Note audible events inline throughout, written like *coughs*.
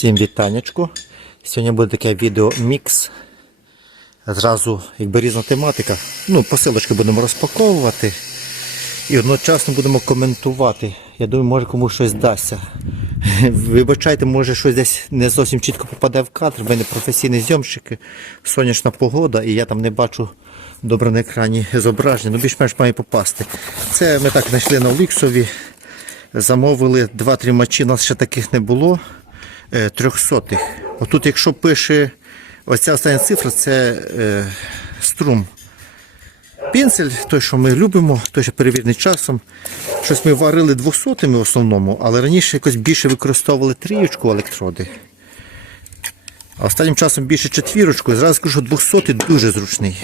Всім вітанечко. Сьогодні буде таке відео мікс. Зразу, якби різна тематика. Ну, посилочки будемо розпаковувати. І одночасно будемо коментувати. Я думаю, може комусь щось дасться. *laughs* Вибачайте, може щось десь не зовсім чітко попаде в кадр. В мене професійні зйомщики, сонячна погода, і я там не бачу добре на екрані зображення. Ну, більш-менш має попасти. Це ми так знайшли на Оліксові. Замовили 2-3 мачі, у нас ще таких не було. Е, Трьохсотих. Отут, якщо пише оця остання цифра, це е, струм. Пінцель, той, що ми любимо, той, що перевірений часом. Щось ми варили 200 в основному, але раніше якось більше використовували трієчку електроди. А останнім часом більше четвірочку. Зразу що 200 дуже зручний.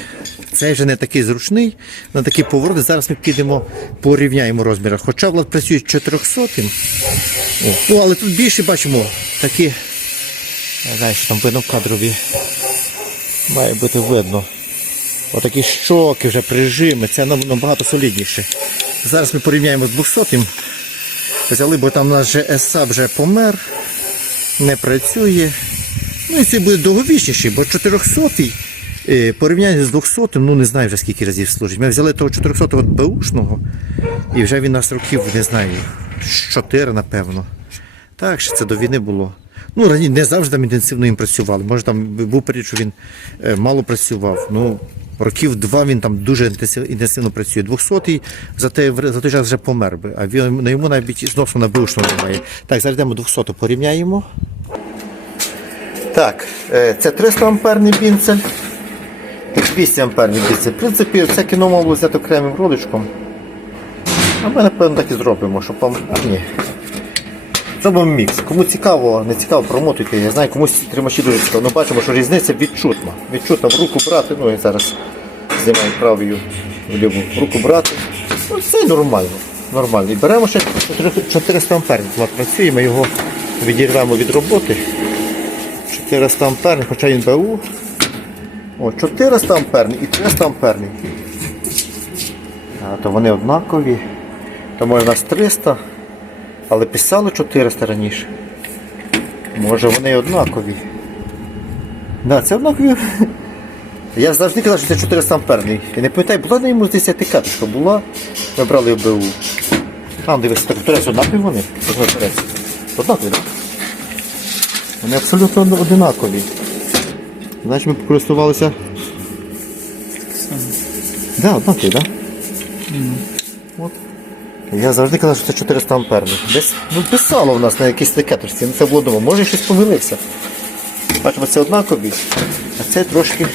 Цей вже не такий зручний, на такі повороти. Зараз ми підемо порівняємо розміри. Хоча Влад працює 400. О, ну, але тут більше бачимо такі. Не знаю, що там видно кадрові. Має бути видно. Отакі щоки вже прижими, це набагато солідніше. Зараз ми порівняємо з 200 Взяли, бо там у нас же СА вже помер, не працює. Ну і цей буде довговічніший, бо 400 е, порівняння з 200 ну не знаю вже скільки разів служить. Ми взяли того 400-го беушного, і вже він нас років, не знаю, 4, напевно. Так, що це до війни було. Ну, раніше не завжди там інтенсивно їм працювали. Може там був період, що він е, мало працював. Ну, років два він там дуже інтенсивно працює. 200-й за, те, за той час вже помер би, а він, на йому навіть зносу на бушного немає. Так, зараз йдемо 200 порівняємо. Так, е, це 300 амперний бінцель. 200 амперний бінцель. В принципі, це кіно могло взяти окремим роличком. А ми, напевно, так і зробимо, щоб вам. А, ні. Зробимо мікс. Кому цікаво, не цікаво, промотуйте. Я знаю, комусь тримачі дуже цікаво. Ну бачимо, що різниця відчутна. Відчутна в руку брати. Ну я зараз знімаю правою вліву в руку брати. Ну, це нормально. Нормально. І беремо ще 400 амперний. Влад працює, ми його відірвемо від роботи. 400 амперний, хоча він БУ. О, 400 амперний і 300 амперний. А, то вони однакові. Тому у нас 300. Але писало 400 раніше. Може вони однакові. Да, це однакові. *laughs* Я завжди казав, що це 400 амперний. Я не пам'ятаю, була на йому десь етикеточка була. Ми брали ОБУ. Там дивися, так турець однакові вони. Однакові, так? Вони абсолютно одинакові. Значить ми користувалися. Да, однакові, так? Да? От. Я завжди казав, що це 400 амперний. Десь ну, писало в нас на якійсь етикеточці, ну це було дома. Може щось помилився. Бачимо, це однакові, а це трошки,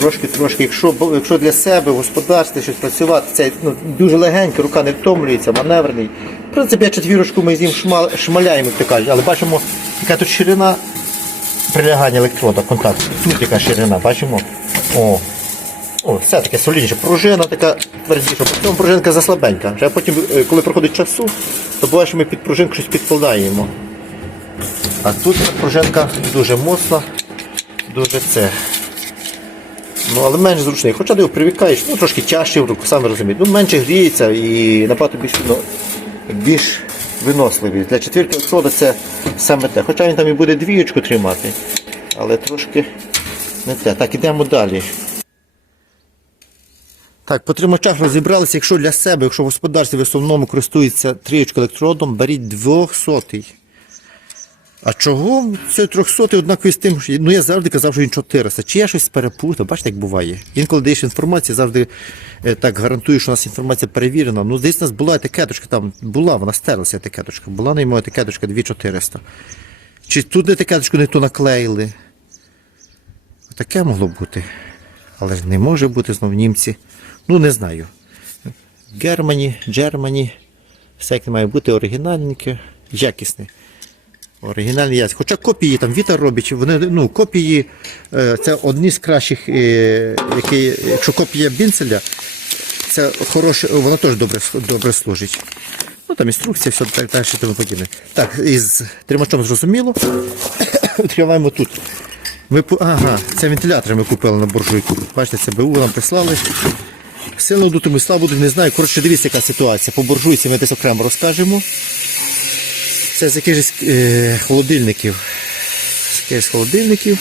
трошки, трошки. Якщо, якщо для себе в господарстві щось працювати, це ну, дуже легенько, рука не втомлюється, маневрений. В принципі, я четвірочку ми з ним шмаляємо, як але бачимо, яка тут ширина прилягання електрода, контакту. Тут яка ширина, бачимо. О, о, все таке солідніше. Пружина така твердіша, по цьому пружинка заслабенька. Вже потім, е, коли проходить часу, то буває, що ми під пружинку щось підкладаємо. А тут пружинка дуже моцна, дуже це. Ну, але менш зручний. Хоча ти його привикаєш, ну трошки тяжче в руку, самі розумієте. Ну, менше гріється і набагато більш, ну, більш виносливий. Для четвірки електрода це саме те. Хоча він там і буде двіючку тримати, але трошки не те. Так, ідемо далі. Так, по тримачах розібралися. Якщо для себе, якщо в господарстві в основному користується трієчкою електродом, беріть 200. А чого цей 300 однаковий з тим, що ну я завжди казав, що він 400. Чи я щось перепутав? Бачите, як буває. Інколи даєш інформацію, завжди е, так гарантую, що у нас інформація перевірена. Ну, десь у нас була етикеточка, там була, вона стерлася етикеточка. Була на йому етикеточка 2400. Чи тут етикеточку не ту наклеїли? Таке могло бути. Але ж не може бути знов німці. Ну, не знаю. Германі, Джермані. Все як не має бути оригінальненьке, якісне. Оригінальні якість. Хоча копії там Віта робить, вони ну, копії е, це одні з кращих, е, які, якщо копія бінцеля, це хороше, вона теж добре, добре служить. Ну там інструкція, все так далі, тому подібне. Так, із тримачом зрозуміло. *coughs* Відкриваємо тут. Ми, ага, це вентилятори ми купили на буржуйку. Бачите, це БУ нам прислали. Сильно дутими слабо не знаю. Коротше, дивіться, яка ситуація. По буржуйці ми десь окремо розкажемо. Це з якихось е, холодильників. З холодильників.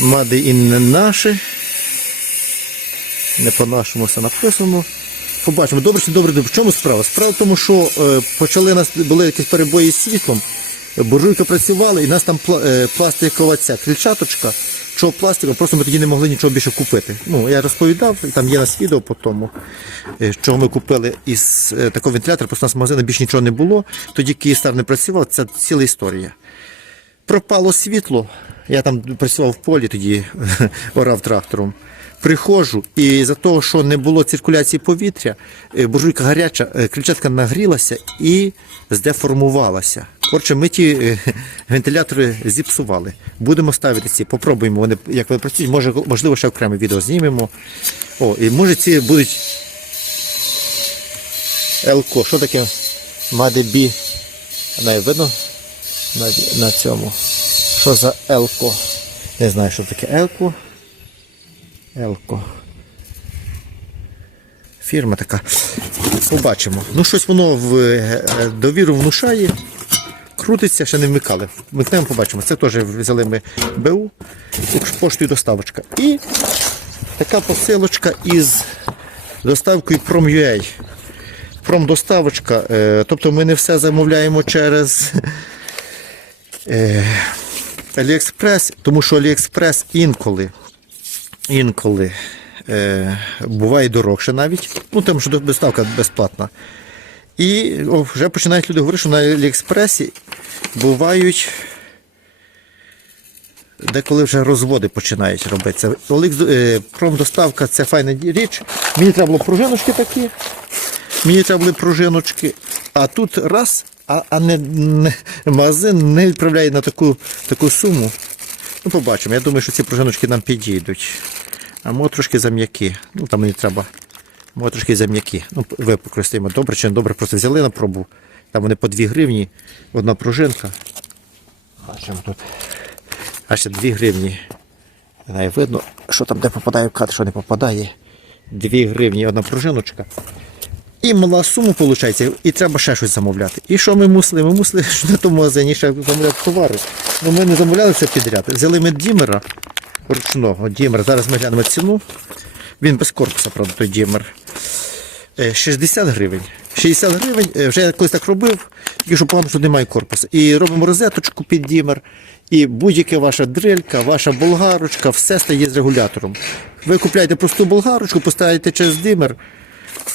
Мади і не наше. Не по-нашому все написано. Побачимо, добре чи добре, в чому справа? Справа в тому, що е, почали нас були якісь перебої з світлом, буржуйка працювала, і нас там пла- е, пластикова ця крильчаточка, що пластику, просто ми тоді не могли нічого більше купити. Ну, я розповідав, там є нас відео по тому, е, що ми купили із е, такого вентилятора, просто у нас в магазині більше нічого не було, тоді Київстар не працював, це ціла історія. Пропало світло. Я там працював в полі, тоді *laughs* орав трактором. Приходжу, і за того, що не було циркуляції повітря, е, буржуйка гаряча, е, крильчатка нагрілася і здеформувалася. Коротше, ми ті е, вентилятори зіпсували. Будемо ставити ці, попробуємо вони, як вони працюють. Може, можливо, ще окреме відео знімемо. О, і може ці будуть Елко. Що таке? Мадебі. Не видно? на, на цьому. Що за Елко? Не знаю, що таке Елко. Елко. Фірма така. Побачимо. Ну, щось воно в е, е, довіру внушає. Крутиться, ще не вмикали. Вмикнемо, побачимо. Це теж взяли ми БУ, поштою доставочка. І така посилочка із доставкою Prom.ua. Промдоставочка. Е, Тобто ми не все замовляємо через AliExpress, тому що AliExpress інколи, інколи е, буває дорогше навіть. Ну там що доставка безплатна. І о, вже починають люди говорити, що на Аліекспресі бувають. Деколи вже розводи починають робитися. Е, Промдоставка це файна річ. Мені треба було пружиночки такі. Мені треба були пружиночки. А тут раз, а, а не, не, магазин не відправляє на таку, таку суму. Ну, побачимо. Я думаю, що ці пружиночки нам підійдуть. А може трошки зам'які. Ну, там мені треба. Може трошки зам'які. Ну, використаємо добре чи не добре, просто взяли на пробу. Там вони по 2 гривні, одна пружинка. Бачимо тут. А ще 2 гривні. Не видно, що там де попадає в кадр, що не попадає. 2 гривні одна пружиночка. І мала сума виходить, і треба ще щось замовляти. І що ми мусили? Ми мусили що на тому магазині ще замовляти товари. Ну ми не замовляли це підряд. Взяли ми Дімера ручного Дімера. Зараз ми глянемо ціну. Він без корпуса, правда, той Дімер. Е, 60 гривень. 60 гривень, е, вже я колись так робив, тільки що погано, що немає корпусу. І робимо розеточку під дімер. І будь-яка ваша дрелька, ваша болгарочка, все стає з регулятором. Ви купляєте просту болгарочку, поставите через димер.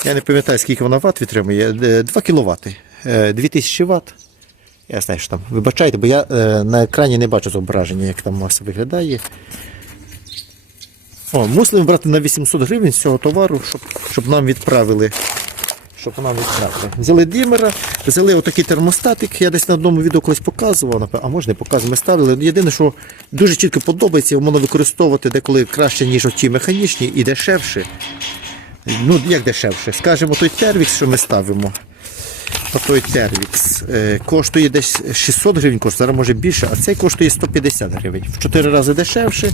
Я не пам'ятаю, скільки вона ватт витримує. е, 2 кВт. 2000 Вт. Я знаю, що там. Вибачайте, бо я е, на екрані не бачу зображення, як там все виглядає. О, мусимо брати на 800 гривень з цього товару, щоб, щоб нам відправили. Щоб нам відправили. Взяли дімера, взяли отакий термостатик. Я десь на одному відео колись показував, а може не показував, ставили. Єдине, що дуже чітко подобається, можна використовувати деколи краще, ніж ті механічні і дешевше. Ну, як дешевше? Скажімо, той тервікс, що ми ставимо. Той тервікс е, коштує десь 600 гривень, зараз може більше, а цей коштує 150 гривень. В 4 рази дешевше.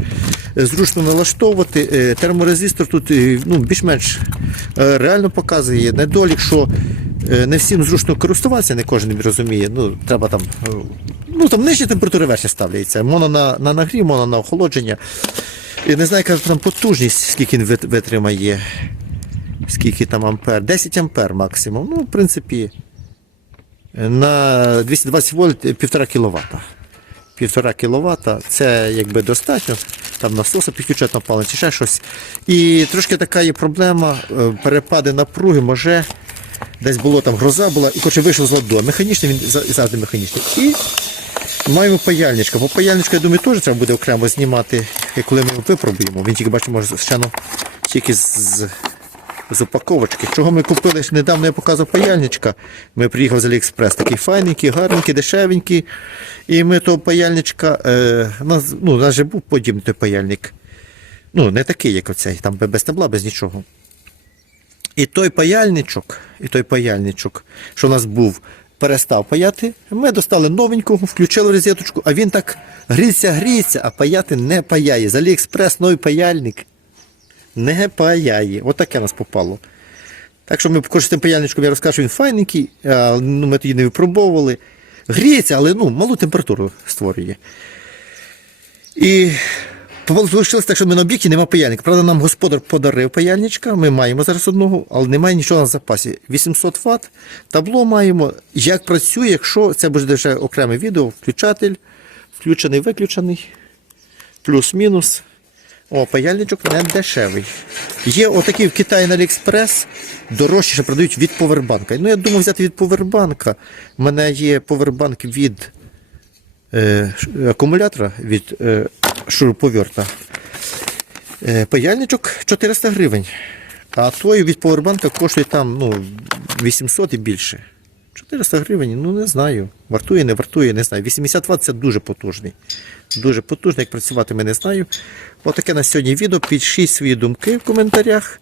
е, Зручно налаштовувати. Е, Терморезистор тут ну, більш-менш реально показує недолік, що не всім зручно користуватися, не кожен розуміє. Ну, треба там, ну, там нижні температури верхні ставляться. Моно на, на нагрів, моно на охолодження. І не знаю, яка там потужність, скільки він витримає. Скільки там ампер? 10 ампер максимум. Ну, в принципі, на 220 вольт 1,5 кВт. 1,5 кВт це якби достатньо. Там насоси підключають напалення чи ще щось. І трошки така є проблема, е, перепади напруги, може. Десь було там гроза була, і коротше вийшов з ладу. Механічний він завжди механічний. І маємо паяльничка. Бо паяльничка, я думаю, теж треба буде окремо знімати, коли ми випробуємо. Він тільки бачимо, ще ну, тільки з, з упаковочки. Чого ми купили недавно, я показував паяльничка. Ми приїхав з Аліекспрес, такий файненький, гарненький, дешевенький. І ми того паяльничка, е, у нас, ну, у нас же був подібний той паяльник. Ну, не такий, як оцей, там без тепла, без нічого. І той паяльничок, і той паяльничок, що у нас був, перестав паяти. Ми достали новенького, включили розеточку, а він так гріється, гріється, а паяти не паяє. З Аліекспрес новий паяльник не паяє. Отаке нас попало. Так що ми кожним паяльничком я розкажу, він файненький, а, ну, ми тоді не випробовували. Гріється, але ну, малу температуру створює. І вийшло так, що ми на об'єкті немає паяльника. Правда, нам господар подарив паяльничка, ми маємо зараз одного, але немає нічого на запасі. 800 Вт, табло маємо. Як працює, якщо це буде вже окреме відео, включатель, включений, виключений, плюс-мінус. О, паяльничок не дешевий. Є отакий в Китаї на Аліекспрес, дорожче продають від повербанка. Ну, я думав взяти від повербанка. У мене є повербанк від е, акумулятора від е, шуруповерта. Е, паяльничок 400 гривень. А той від повербанка коштує там ну, 800 і більше. 400 гривень, ну не знаю. Вартує, не вартує, не знаю. 80 Вт це дуже потужний. Дуже потужний, як працювати ми не знаю. Отаке на сьогодні відео. Пишіть свої думки в коментарях.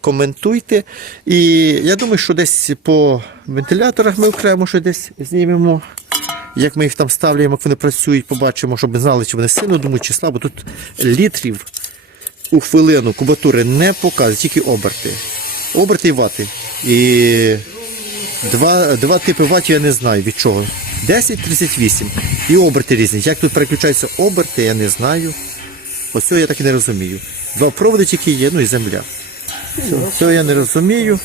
Коментуйте. І я думаю, що десь по вентиляторах ми окремо що десь знімемо. Як ми їх там ставляємо, як вони працюють, побачимо, щоб ми знали, чи вони сильно думають, чи слабо. Тут літрів у хвилину кубатури не показує, тільки оберти. Оберти і вати. І два, два типи ватів я не знаю від чого. 10-38. І оберти різні. Як тут переключаються оберти, я не знаю. Ось цього я так і не розумію. Два проводи тільки є, ну і земля. Цього я не розумію.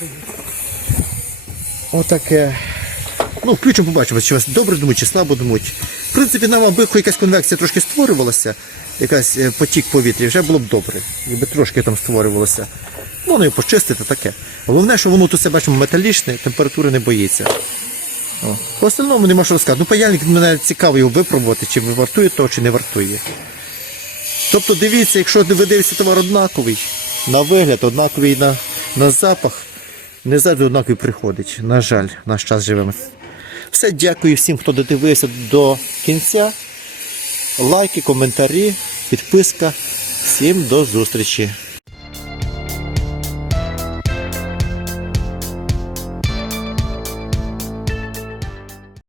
Отаке. Ну, включимо, побачимо, чи вас добре думають, чи слабо думають. В принципі, нам аби якась конвекція трошки створювалася, якась е, потік повітря, вже було б добре. Якби трошки там створювалося. Воно і почистити таке. Головне, що воно тут все бачимо металічне, температури не боїться. О. По остальному нема що розказати. Ну, паяльник мене цікаво його випробувати, чи вартує того, чи не вартує. Тобто дивіться, якщо ви дивитеся товар однаковий, на вигляд, однаковий на, на запах, не завжди однаковий приходить. На жаль, наш час живемо. Все, дякую всім, хто додивився до кінця. Лайки, коментарі, підписка. Всім до зустрічі.